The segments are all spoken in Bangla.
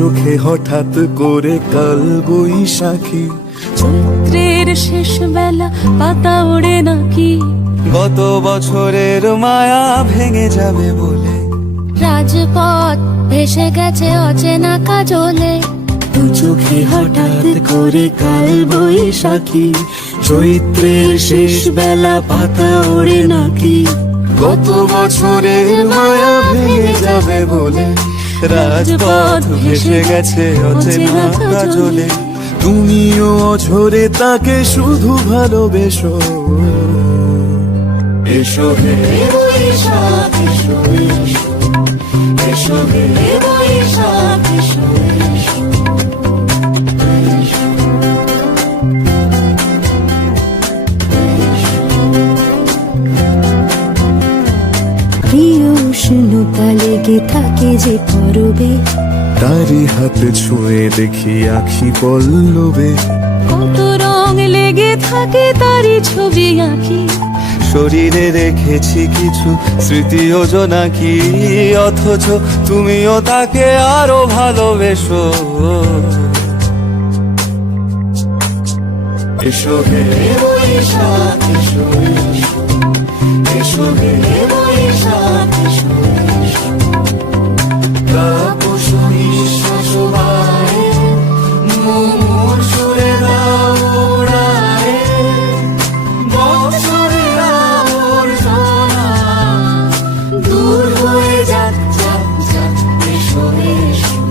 চোখে হঠাৎ করে কাল বৈশাখী, চৈত্রের শেষ বেলা পাতা ওড়ে নাকি, গত বছরের মায়া ভেঙে যাবে বলে, রাজপথ ভেসে গেছে অচেনা কাজলে, দু চোখে হঠাৎ করে কাল বৈশাখী, চৈত্রের শেষ বেলা পাতা ওড়ে নাকি, গত বছরের মায়া ভেঙে যাবে বলে, রাজপথ ভেসে গেছে অচেনা কাজলে, তুমিও অঝরে তাকে শুধু ভালোবেসো। এসো হে বৈশাখ এসো, এসো হে বৈশাখ এসো। প্রিয় উষ্ণতা লেগে থাকে যে পরবে, তারি হাতে ছুঁয়ে দেখি আখি পল্লবে, কত রং লেগে থাকে তারই ছবি আঁকি, শরীরে রেখেছি কিছু স্মৃতি ও জোনাকি, অথচ তুমিও তাকে আরো ভালোবেসো। এসো হে বৈশাখ এসো, এসো হে বৈশাখ এসো, তাপস নিঃশ্বাস বায়ে, মুমুর সুরে দাও উড়ায়ে, বৎসরের আবর্জনা দূর হয়ে যাক যাক যাক। এসো এসো,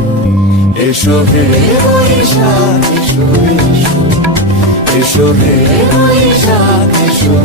এসো হে বৈশাখ এসো, এসো হে বৈশাখ এসো।